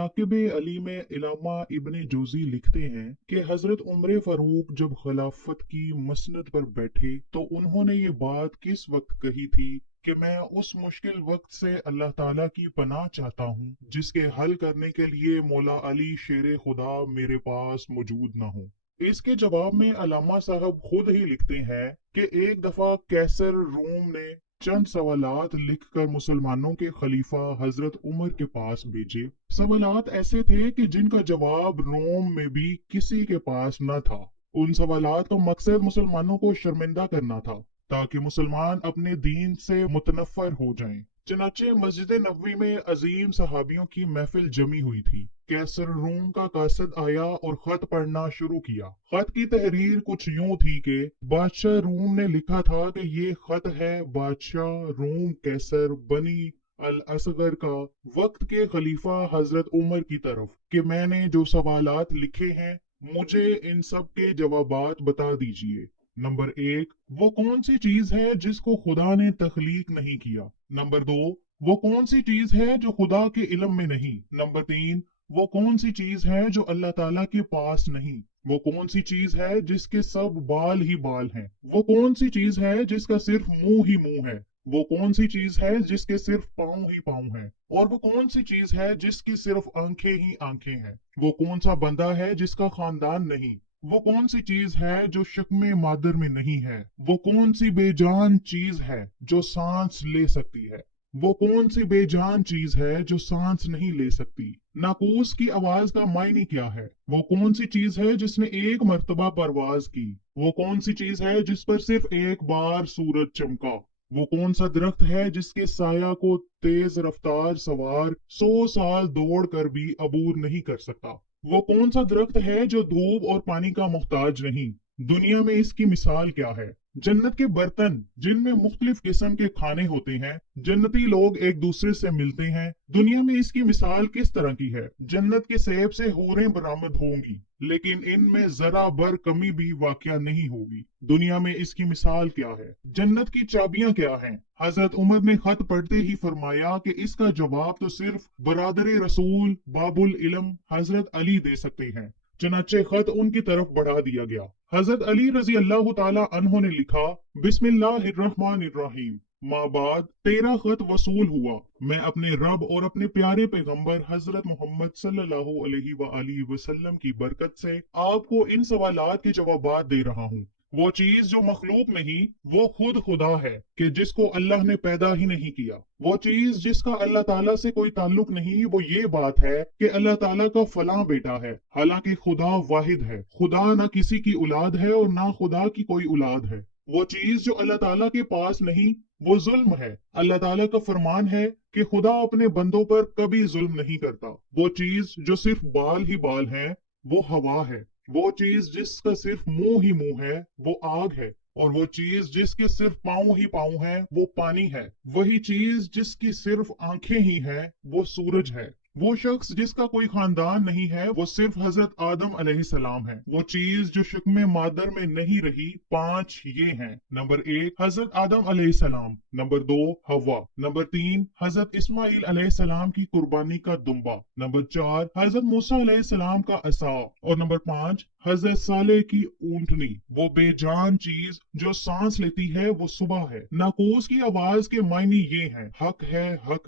मनाकिब अली में इलामा इब्ने जोजी लिखते हैं कि हजरत उमर फारूक जब खिलाफत की मसनद पर बैठे तो उन्होंने ये बात किस वक्त कही थी कि मैं उस मुश्किल वक्त से अल्लाह ताला की पनाह चाहता हूँ जिसके हल करने के लिए मौला अली शेर खुदा मेरे पास मौजूद ना हो। इसके जवाब में अलामा साहब खुद ही लिखते हैं कि एक दफा कैसर रोम ने चंद सवालात लिखकर मुसलमानों के खलीफा हजरत उमर के पास भेजे। सवालात ऐसे थे कि जिनका जवाब रोम में भी किसी के पास न था। उन सवालात का मकसद मुसलमानों को शर्मिंदा करना था ताकि मुसलमान अपने दीन से मुतनफ़र हो जाएं। चनाचे मस्जिद नबवी में अजीम सहाबियों की महफिल जमी हुई थी। कैसर रोम का कासद आया और खत पढ़ना शुरू किया। खत की तहरीर कुछ यूं थी कि बादशाह रोम ने लिखा था कि ये खत है बादशाह रोम कैसर बनी अल असगर का वक्त के खलीफा हजरत उमर की तरफ कि मैंने जो सवालात लिखे हैं मुझे इन सब के जवाबात बता दीजिए। नंबर 1, वो कौन सी चीज है जिसको खुदा ने तख्लीक नहीं किया। नंबर 2, वो कौन सी चीज है जो खुदा के इल्म में नहीं। नंबर 3, वो कौन सी चीज है जो अल्लाह ताला के पास नहीं। वो कौन सी चीज है जिसके सब बाल ही बाल हैं। वो कौन सी चीज है जिसका सिर्फ मुंह ही मुंह है। वो कौन सी चीज है जिसके सिर्फ पाँव ही पाँव हैं। और वो कौन सी चीज है जिसकी सिर्फ आंखें ही आंखें हैं। वो कौन सा बंदा है जिसका खानदान नहीं। वो कौन सी चीज है जो शक्मे मादर में नहीं है। वो कौन सी बेजान चीज है जो सांस ले सकती है। वो कौन सी बेजान चीज है जो सांस नहीं ले सकती। नाकूस की आवाज का मायने क्या है। वो कौन सी चीज है जिसने एक मर्तबा परवाज की। वो कौन सी चीज है जिस पर सिर्फ एक बार सूरज चमका। वो कौन सा दरख्त है जिसके साया को तेज रफ्तार सवार 100 साल दौड़ कर भी अबूर नहीं कर सकता। वो कौन सा दरख्त है जो धूप और पानी का मोहताज नहीं। दुनिया में इसकी मिसाल क्या है। जन्नत के बर्तन जिनमें मुख्तलिफ किस्म के खाने होते हैं। जन्नती लोग एक दूसरे से मिलते हैं। दुनिया में इसकी मिसाल किस तरह की है। जन्नत के सेब से हूरें बरामद होंगी लेकिन इनमें जरा बर कमी भी वाक़या नहीं होगी। दुनिया में इसकी मिसाल क्या है। जन्नत की चाबियां क्या हैं। हजरत उमर ने खत पढ़ते ही फरमाया कि इसका जवाब तो सिर्फ बरादर रसूल बाबुल इल्म हजरत अली दे सकते हैं। चनाचे खत उनकी तरफ बढ़ा दिया गया। हजरत अली रजी अल्लाह ताला अन्हो ने लिखा, बिस्मिल्लाहिर्रहमानिर्रहीम। माँ बाद तेरा खत वसूल हुआ। मैं अपने रब और अपने प्यारे पैगंबर हजरत मोहम्मद सल्लल्लाहु अलैहि वसल्लम की बरकत से आपको इन सवालात के जवाबात दे रहा हूँ। वो चीज जो मखलूक नहीं वो खुद खुदा है कि जिसको अल्लाह ने पैदा ही नहीं किया। वो चीज जिसका अल्लाह ताला से कोई ताल्लुक नहीं वो ये बात है कि अल्लाह ताला का फलां बेटा है। हालांकि खुदा वाहिद है। खुदा ना किसी की औलाद है और ना खुदा की कोई औलाद है। वो चीज जो अल्लाह ताला के पास नहीं वो जुल्म है। अल्लाह ताला का फरमान है कि खुदा अपने बंदों पर कभी जुल्म नहीं करता। वो चीज जो सिर्फ बाल ही बाल है वो हवा है। वो चीज जिसका सिर्फ मुंह ही मुंह है वो आग है। और वो चीज जिसके सिर्फ पाँव ही पाँव है वो पानी है। वही चीज जिसकी सिर्फ आंखें ही है वो सूरज है। वो शख्स जिसका कोई खानदान नहीं है वो सिर्फ हजरत आदम अलैहिस्सलाम है। वो चीज जो शिकमे मादर में नहीं रही 5 ये हैं। नंबर 1 हजरत आदम अलैहिस्सलाम। नंबर 2 हवा। नंबर 3 हजरत इस्माइल अलैहिस्सलाम की कुर्बानी का दुम्बा। नंबर 4 हजरत मूसा अलैहिस्सलाम का असा। और नंबर 5 हजरत साले की ऊंटनी। वो बेजान चीज जो सांस लेती है वो सुबह है। नाकूस की आवाज के मायने ये हैं, हक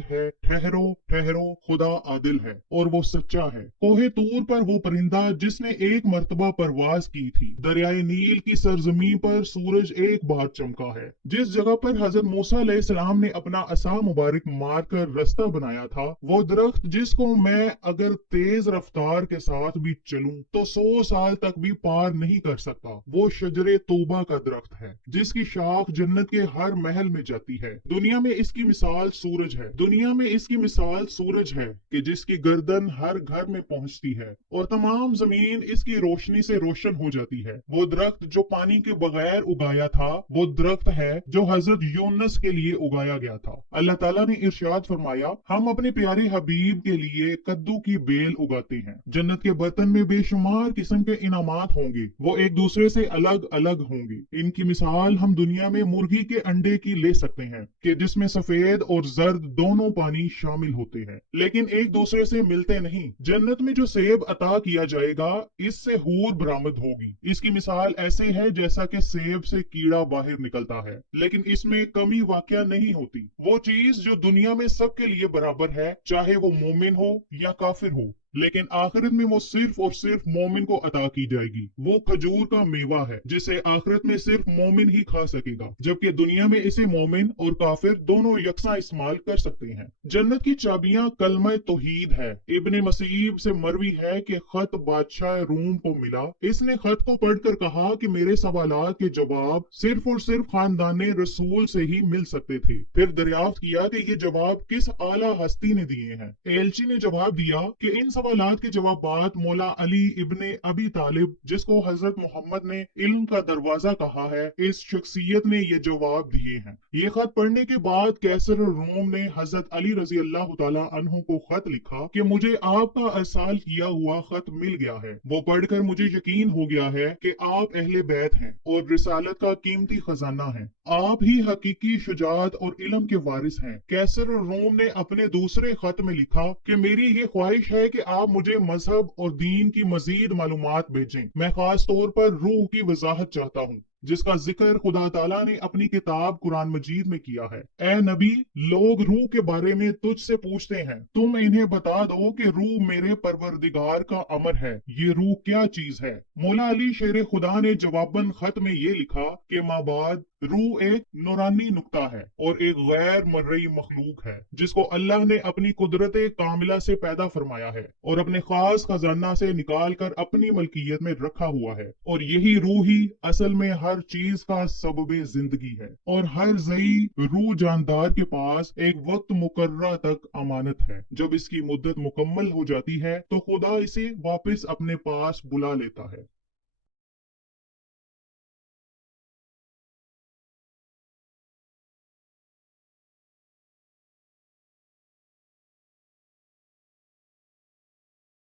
है ठहरो ठहरो खुदा आदिल है और वो सच्चा है। कोहे तूर पर वो परिंदा जिसने एक मर्तबा परवाज की थी। दरियाए नील की सरजमीन पर सूरज एक बार चमका है। जिस जगह पर हजरत मूसा अलैहिस्सलाम ने अपना असा मुबारक मार कर रास्ता बनाया था वो दरख्त जिसको मैं अगर तेज रफ्तार के साथ भी चलूं तो 100 साल तक भी पार नहीं कर सकता। वो शजरे तौबा का दरख्त है जिसकी शाख जन्नत के हर महल में जाती है। दुनिया में इसकी मिसाल सूरज है। दुनिया में इसकी मिसाल सूरज है कि जिसकी गर्दन हर घर में पहुंचती है और तमाम जमीन इसकी रोशनी से रोशन हो जाती है। वो दरख्त जो पानी के बगैर उगाया था वो दरख्त है जो हजरत यूनुस के लिए उगाया गया था। अल्लाह ताला ने इरशाद फरमाया, हम अपने प्यारे हबीब के लिए कद्दू की बेल उगाते हैं। जन्नत के बर्तन में बेशुमार किस्म के इनामात होंगे वो एक दूसरे से अलग अलग होंगे। इनकी मिसाल हम दुनिया में मुर्गी के अंडे की ले सकते हैं कि जिसमें सफेद और जर्द दोनों पानी शामिल होते हैं, लेकिन एक दूसरे से मिलते नहीं। जन्नत में जो सेब अता किया जाएगा इससे हूर बरामद होगी। इसकी मिसाल ऐसे है जैसा कि सेब से कीड़ा बाहर निकलता है, लेकिन इसमें कमी वाकया नहीं होती। वो चीज जो दुनिया में सबके लिए बराबर है, चाहे वो मोमिन हो या काफिर हो, लेकिन आखिरत में वो सिर्फ और सिर्फ मोमिन को अता की जाएगी। वो खजूर का मेवा है जिसे आखिरत में सिर्फ मोमिन ही खा सकेगा, जबकि दुनिया में इसे मोमिन और काफिर दोनों यकसा इस्तेमाल कर सकते हैं। जन्नत की चाबियां कलमा तौहीद है। इब्ने मसीब से मरवी है कि खत बादशाह रूम को मिला। इसने खत को पढ़कर कहा कि मेरे सवालात के जवाब सिर्फ और सिर्फ खानदान रसूल से ही मिल सकते थे। फिर दरियाफ्त किया कि ये जवाब किस आला हस्ती ने दिए हैं। एलची ने जवाब दिया कि इन सवालात के जवाबात मौला अली इब्ने अबी तालिब, जिसको हजरत मोहम्मद ने इल्म का दरवाजा कहा है, इस शख्सियत ने ये जवाब दिए हैं। ये खत पढ़ने के बाद कैसर रोम ने हजरत अली रजी अल्लाह तआला अन्हु को खत लिखा कि मुझे आपका अरसाल किया हुआ खत मिल गया है। वो पढ़कर मुझे यकीन हो गया है कि आप अहले बैत हैं और रिसालत का कीमती खजाना है। आप ही हकीकी शुजात और इल्म के वारिस हैं। कैसर रोम ने अपने दूसरे खत में लिखा कि मेरी ये ख्वाहिश है कि आप मुझे मजहब और दीन की मजीद मालूमात भेजें। मैं खास तौर पर रूह की वजाहत चाहता हूँ, जिसका जिक्र खुदा ताला ने अपनी किताब कुरान मजीद में किया है। ए नबी, लोग रूह के बारे में तुझसे पूछते हैं, तुम इन्हें बता दो कि रूह मेरे परवरदिगार का अमर है। ये रूह क्या चीज है? मौला अली शेर खुदा ने जवाबन खत में ये लिखा कि माबाद रूह एक नूरानी नुक्ता है और एक गैर मर्रई मखलूक है, जिसको अल्लाह ने अपनी कुदरत कामिला से पैदा फरमाया है और अपने खास खजाना से निकाल कर अपनी मलकियत में रखा हुआ है। और यही रूह ही असल में हर चीज का सबबे जिंदगी है और हर जई रूह जानदार के पास एक वक्त मुकर्रा तक अमानत है। जब इसकी मुद्दत मुकम्मल हो जाती है तो खुदा इसे वापस अपने पास बुला लेता है।